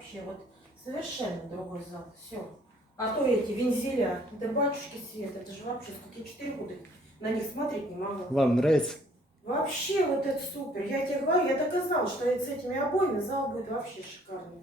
вообще вот совершенно другой зал. Все. А то эти вензеля, да батюшки свет, это же вообще сколько 4 года на них смотреть не могу. Вам нравится? Вообще вот это супер. Я тебе говорю, я так и знала, что с этими обоями зал будет вообще шикарный.